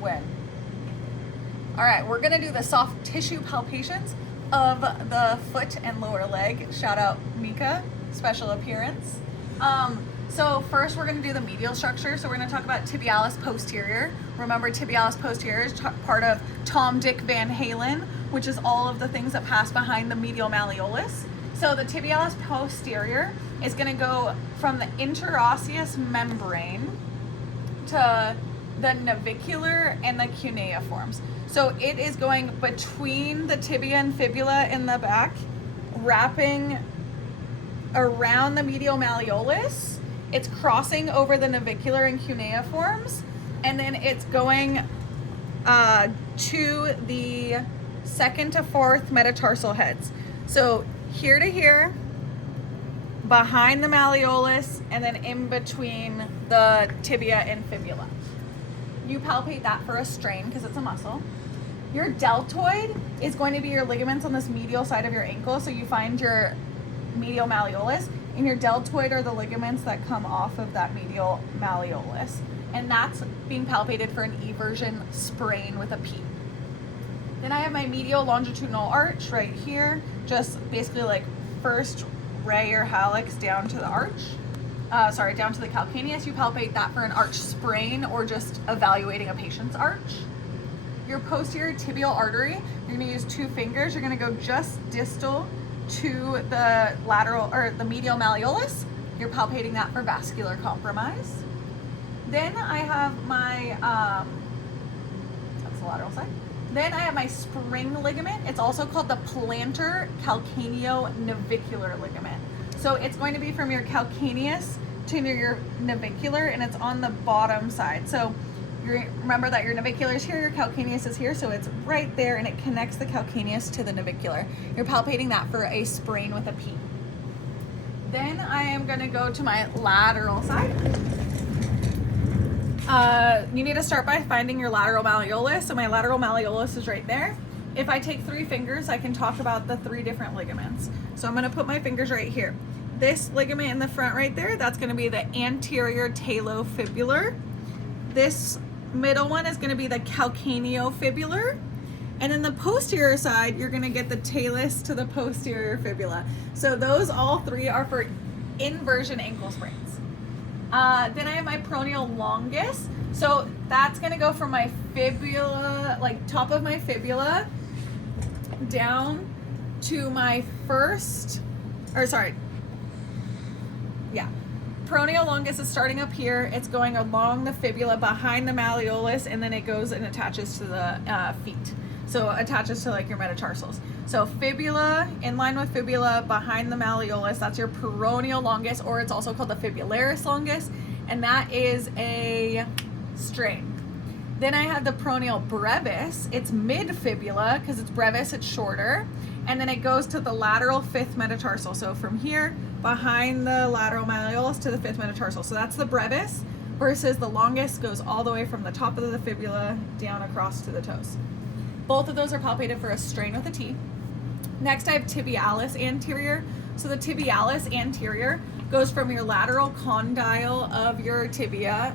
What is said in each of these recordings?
When. All right, we're gonna do the soft tissue palpations of the foot and lower leg. Shout out Mika, special appearance. So first we're gonna do the medial structure. So we're gonna talk about tibialis posterior. Remember, tibialis posterior is part of Tom, Dick, Van Halen, which is all of the things that pass behind the medial malleolus. So the tibialis posterior is gonna go from the interosseous membrane to the navicular and the cuneiforms. So it is going between the tibia and fibula in the back, wrapping around the medial malleolus. It's crossing over the navicular and cuneiforms, and then it's going to the second to fourth metatarsal heads. So here to here, behind the malleolus, and then in between the tibia and fibula. You palpate that for a strain because it's a muscle. Your deltoid is going to be your ligaments on this medial side of your ankle. So you find your medial malleolus, and your deltoid are the ligaments that come off of that medial malleolus. And that's being palpated for an eversion sprain with a P. Then I have my medial longitudinal arch right here, just basically like first ray or hallux down to the arch. Down to the calcaneus. You palpate that for an arch sprain or just evaluating a patient's arch. Your posterior tibial artery, you're gonna use 2 fingers. You're gonna go just distal to the lateral or the medial malleolus. You're palpating that for vascular compromise. Then I have my, that's the lateral side. Then I have my spring ligament. It's also called the plantar calcaneo-navicular ligament. So it's going to be from your calcaneus to your navicular, and it's on the bottom side. So remember that your navicular is here, your calcaneus is here, so it's right there, and it connects the calcaneus to the navicular. You're palpating that for a sprain with a P. Then I am going to go to my lateral side. You need to start by finding your lateral malleolus. So my lateral malleolus is right there. If I take 3 fingers, I can talk about the 3 different ligaments. So I'm going to put my fingers right here. This ligament in the front right there, that's going to be the anterior talofibular. This middle one is going to be the calcaneofibular. And then the posterior side, you're going to get the talus to the posterior fibula. So those all 3 are for inversion ankle sprains. Then I have my peroneal longus. So that's going to go from my fibula, like top of my fibula, down to my peroneal longus is starting up here. It's going along the fibula behind the malleolus, and then it goes and attaches to the feet. So attaches to like your metatarsals. So fibula, in line with fibula, behind the malleolus, that's your peroneal longus, or it's also called the fibularis longus, and that is a strain. Then I have the peroneal brevis. It's mid-fibula, because it's brevis, it's shorter. And then it goes to the lateral 5th metatarsal. So from here, behind the lateral malleolus to the 5th metatarsal. So that's the brevis, versus the longus goes all the way from the top of the fibula down across to the toes. Both of those are palpated for a strain with a T. Next, I have tibialis anterior. So the tibialis anterior goes from your lateral condyle of your tibia,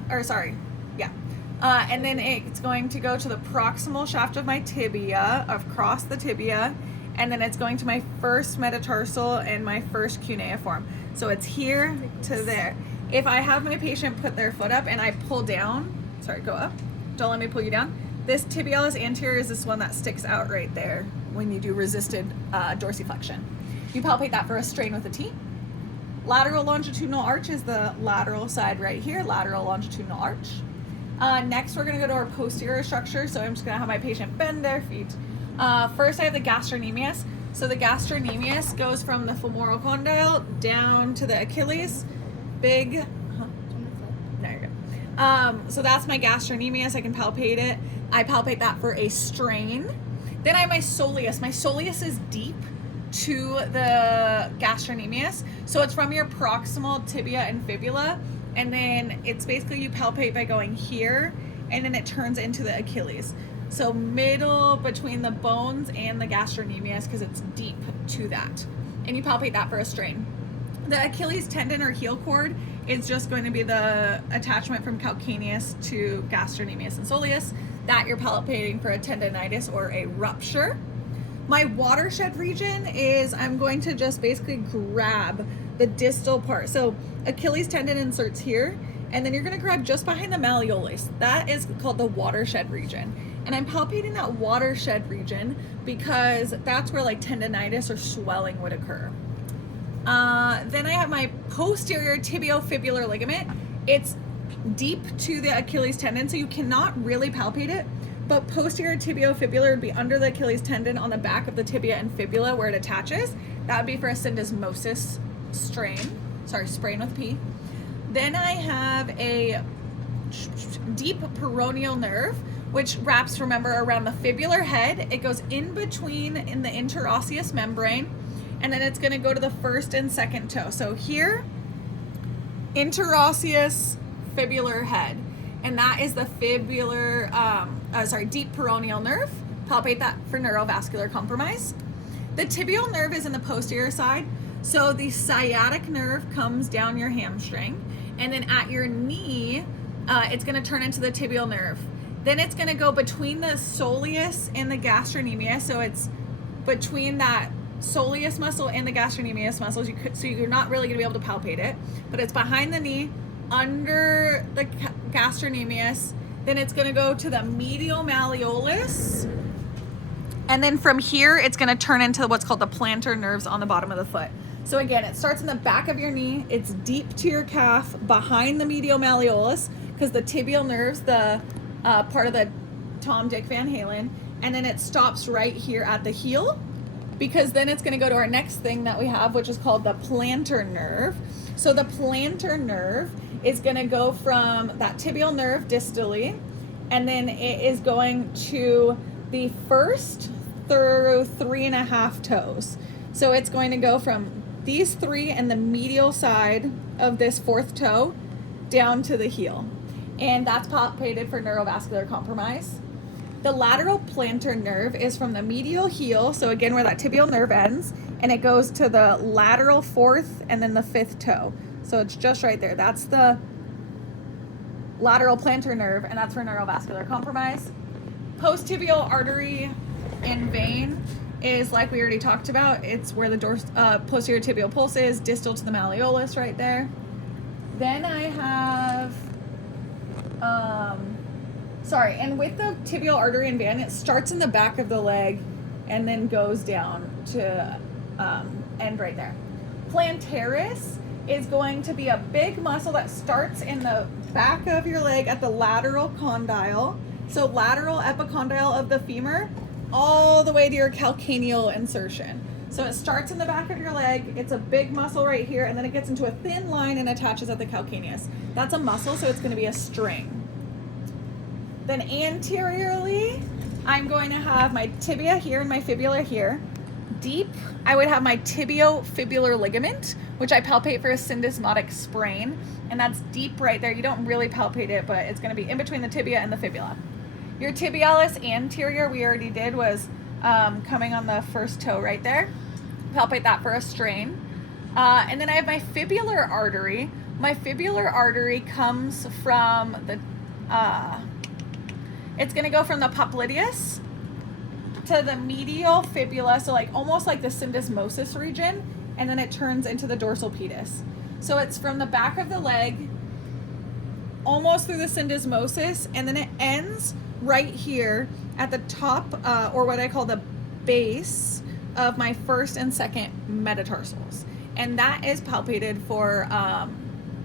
and then it's going to go to the proximal shaft of my tibia, across the tibia, and then it's going to my first metatarsal and my first cuneiform. So it's here to there. If I have my patient put their foot up and I pull down, go up, don't let me pull you down. This tibialis anterior is this one that sticks out right there when you do resisted dorsiflexion. You palpate that for a strain with a T. Lateral longitudinal arch is the lateral side right here, lateral longitudinal arch. Next, we're going to go to our posterior structure. So I'm just going to have my patient bend their feet. First, I have the gastrocnemius. So the gastrocnemius goes from the femoral condyle down to the Achilles. There you go. So that's my gastrocnemius. I can palpate it. I palpate that for a strain. Then I have my soleus. My soleus is deep to the gastrocnemius. So it's from your proximal tibia and fibula. And then it's basically you palpate by going here, and then it turns into the Achilles. So middle between the bones and the gastrocnemius, because it's deep to that. And you palpate that for a strain. The Achilles tendon or heel cord is just going to be the attachment from calcaneus to gastrocnemius and soleus. that you're palpating for a tendonitis or a rupture. My watershed region is, I'm going to just basically grab the distal part. So Achilles tendon inserts here, and then you're gonna grab just behind the malleolus. That is called the watershed region. And I'm palpating that watershed region because that's where like tendonitis or swelling would occur. Then I have my posterior tibiofibular ligament. It's deep to the Achilles tendon, so you cannot really palpate it, but posterior tibiofibular would be under the Achilles tendon on the back of the tibia and fibula where it attaches. That would be for a syndesmosis sprain with P. Then I have a deep peroneal nerve, which wraps, remember, around the fibular head. It goes in between in the interosseous membrane, and then it's gonna go to the first and second toe. So here, interosseous fibular head, and that is the fibular, deep peroneal nerve. Palpate that for neurovascular compromise. The tibial nerve is in the posterior side, so the sciatic nerve comes down your hamstring, and then at your knee, it's gonna turn into the tibial nerve. Then it's gonna go between the soleus and the gastrocnemius, so it's between that soleus muscle and the gastrocnemius muscles, so you're not really gonna be able to palpate it, but it's behind the knee, under the gastrocnemius, then it's gonna go to the medial malleolus, and then from here, it's gonna turn into what's called the plantar nerves on the bottom of the foot. So again, it starts in the back of your knee, it's deep to your calf, behind the medial malleolus, because the tibial nerves, the part of the Tom, Dick, Van Halen, and then it stops right here at the heel, because then it's gonna go to our next thing that we have, which is called the plantar nerve. So the plantar nerve is gonna go from that tibial nerve distally, and then it is going to the first through 3.5 toes. So it's going to go from these 3 and the medial side of this 4th toe down to the heel. And that's palpated for neurovascular compromise. The lateral plantar nerve is from the medial heel, so again where that tibial nerve ends, and it goes to the lateral 4th and then the 5th toe. So it's just right there. That's the lateral plantar nerve, and that's for neurovascular compromise. Posttibial artery and vein is, like we already talked about, it's where the posterior tibial pulse is, distal to the malleolus right there. Then I have, and with the tibial artery and vein, it starts in the back of the leg and then goes down to end right there. Plantaris is going to be a big muscle that starts in the back of your leg at the lateral condyle. So lateral epicondyle of the femur, all the way to your calcaneal insertion. So it starts in the back of your leg, it's a big muscle right here, and then it gets into a thin line and attaches at the calcaneus. That's a muscle, so it's gonna be a string. Then anteriorly, I'm going to have my tibia here and my fibula here. Deep, I would have my tibiofibular ligament, which I palpate for a syndesmotic sprain, and that's deep right there. You don't really palpate it, but it's gonna be in between the tibia and the fibula. Your tibialis anterior, we already did, was coming on the first toe right there. Palpate that for a strain. And then I have my fibular artery. My fibular artery comes from the, it's gonna go from the popliteus to the medial fibula, so like almost like the syndesmosis region, and then it turns into the dorsal pedis. So it's from the back of the leg, almost through the syndesmosis, and then it ends right here at the top, or what I call the base of my first and second metatarsals. And that is palpated for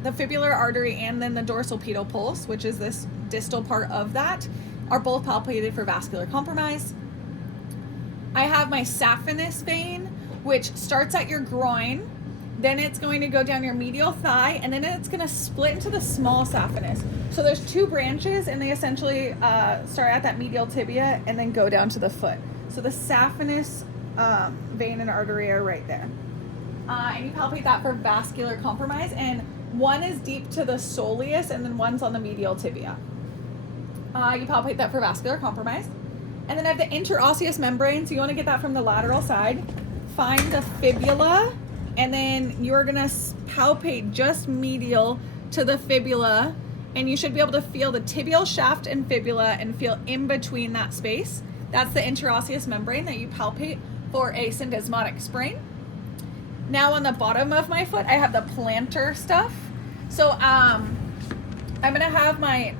the fibular artery, and then the dorsal pedal pulse, which is this distal part of that, are both palpated for vascular compromise. I have my saphenous vein, which starts at your groin, then it's going to go down your medial thigh, and then it's going to split into the small saphenous. So there's 2 branches, and they essentially start at that medial tibia and then go down to the foot. So the saphenous vein and artery are right there. And you palpate that for vascular compromise, and one is deep to the soleus, and then one's on the medial tibia. You palpate that for vascular compromise. And then I have the interosseous membrane, so you want to get that from the lateral side. Find the fibula, and then you're gonna palpate just medial to the fibula, and you should be able to feel the tibial shaft and fibula and feel in between that space. That's the interosseous membrane that you palpate for a syndesmotic sprain. Now on the bottom of my foot, I have the plantar stuff. So I'm gonna have my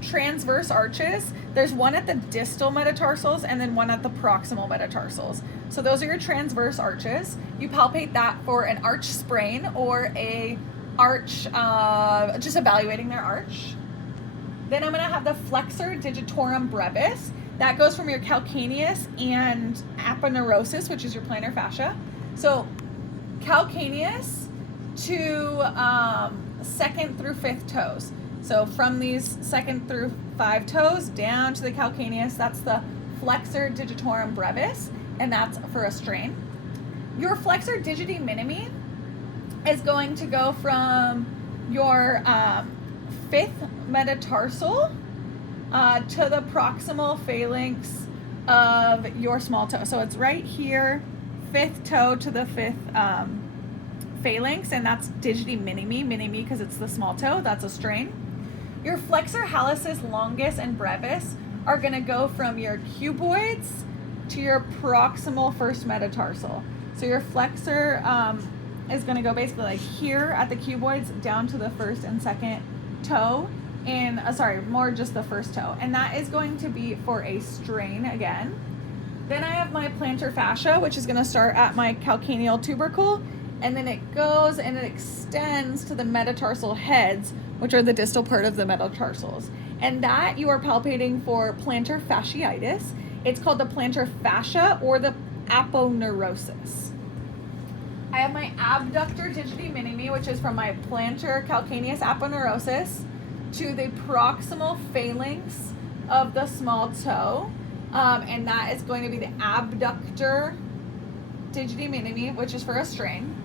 transverse arches. There's one at the distal metatarsals and then one at the proximal metatarsals. So those are your transverse arches. You palpate that for an arch sprain or a arch, just evaluating their arch. Then I'm gonna have the flexor digitorum brevis. That goes from your calcaneus and aponeurosis, which is your plantar fascia. So calcaneus to second through fifth toes. So from these second through 5 toes down to the calcaneus, that's the flexor digitorum brevis, and that's for a strain. Your flexor digiti minimi is going to go from your 5th metatarsal to the proximal phalanx of your small toe. So it's right here, 5th toe to the 5th phalanx, and that's digiti minimi, because it's the small toe, that's a strain. Your flexor hallucis longus and brevis are going to go from your cuboids to your proximal 1st metatarsal. So your flexor is going to go basically like here at the cuboids down to the 1st and 2nd toe, and more just the 1st toe, and that is going to be for a strain again. Then I have my plantar fascia, which is going to start at my calcaneal tubercle, and then it goes and it extends to the metatarsal heads, which are the distal part of the metatarsals. And that you are palpating for plantar fasciitis. It's called the plantar fascia or the aponeurosis. I have my abductor digiti minimi, which is from my plantar calcaneus aponeurosis to the proximal phalanx of the small toe. And that is going to be the abductor digiti minimi, which is for a strain.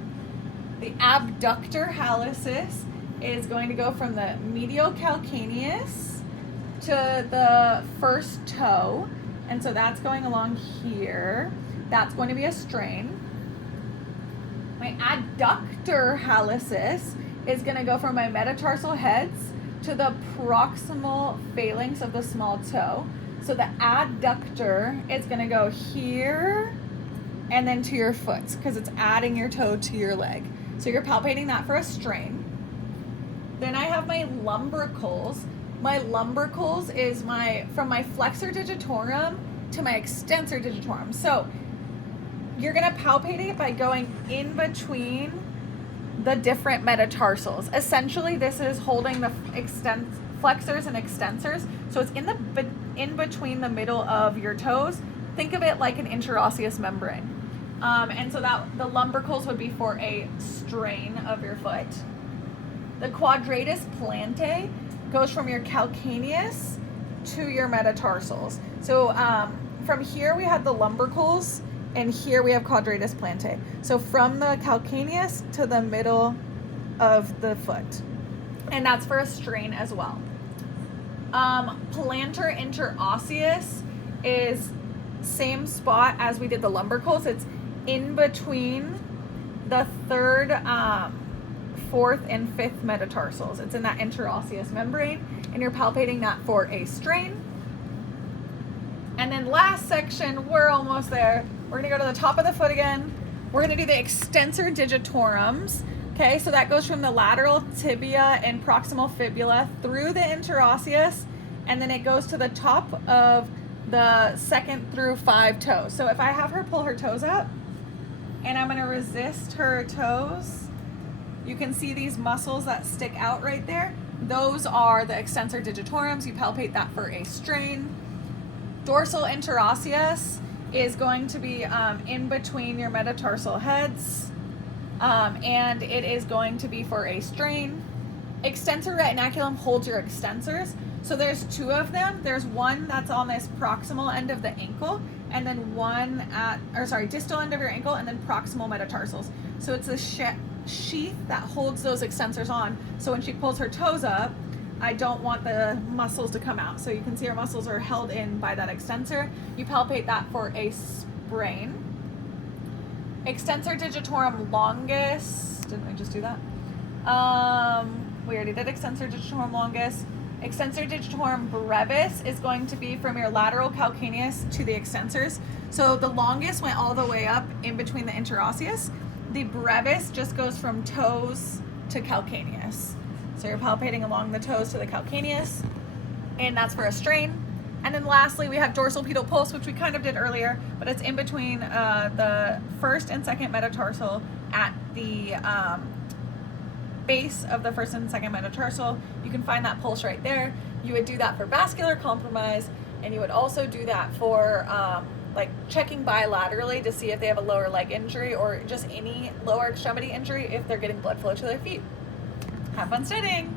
The abductor hallucis is going to go from the medial calcaneus to the 1st toe, and so that's going along here. That's going to be a strain. My adductor hallucis is going to go from my metatarsal heads to the proximal phalanx of the small toe. So the adductor is going to go here and then to your foot, because it's adding your toe to your leg. So you're palpating that for a strain. Then I have my lumbricals. My lumbricals is from my flexor digitorum to my extensor digitorum. So you're gonna palpate it by going in between the different metatarsals. Essentially, this is holding the flexors and extensors. So it's in between the middle of your toes. Think of it like an interosseous membrane. And so that the lumbricals would be for a strain of your foot. The quadratus plantae goes from your calcaneus to your metatarsals. So from here we have the lumbricals, and here we have quadratus plantae. So from the calcaneus to the middle of the foot, and that's for a strain as well. Plantar interosseous is same spot as we did the lumbricals. It's in between the 3rd, 4th, and 5th metatarsals. It's in that interosseous membrane, and you're palpating that for a strain. And then last section, we're almost there. We're gonna go to the top of the foot again. We're gonna do the extensor digitorums. Okay, so that goes from the lateral tibia and proximal fibula through the interosseous, and then it goes to the top of the 2nd through 5 toes. So if I have her pull her toes up, and I'm gonna resist her toes, you can see these muscles that stick out right there. Those are the extensor digitorums. You palpate that for a strain. Dorsal interosseous is going to be in between your metatarsal heads, and it is going to be for a strain. Extensor retinaculum holds your extensors. So there's 2 of them. There's one that's on this proximal end of the ankle, and then one distal end of your ankle, and then proximal metatarsals. So it's a sheath that holds those extensors on. So when she pulls her toes up, I don't want the muscles to come out. So you can see her muscles are held in by that extensor. You palpate that for a sprain. Extensor digitorum longus. Didn't we just do that? We already did extensor digitorum longus. Extensor digitorum brevis is going to be from your lateral calcaneus to the extensors. So the longest went all the way up in between the interosseous. The brevis just goes from toes to calcaneus. So you're palpating along the toes to the calcaneus, and that's for a strain. And then lastly, we have dorsal pedal pulse, which we kind of did earlier, but it's in between the first and second metatarsal at the base of the first and second metatarsal. You can find that pulse right there. You would do that for vascular compromise, and you would also do that for like checking bilaterally to see if they have a lower leg injury or just any lower extremity injury if they're getting blood flow to their feet. Have fun studying.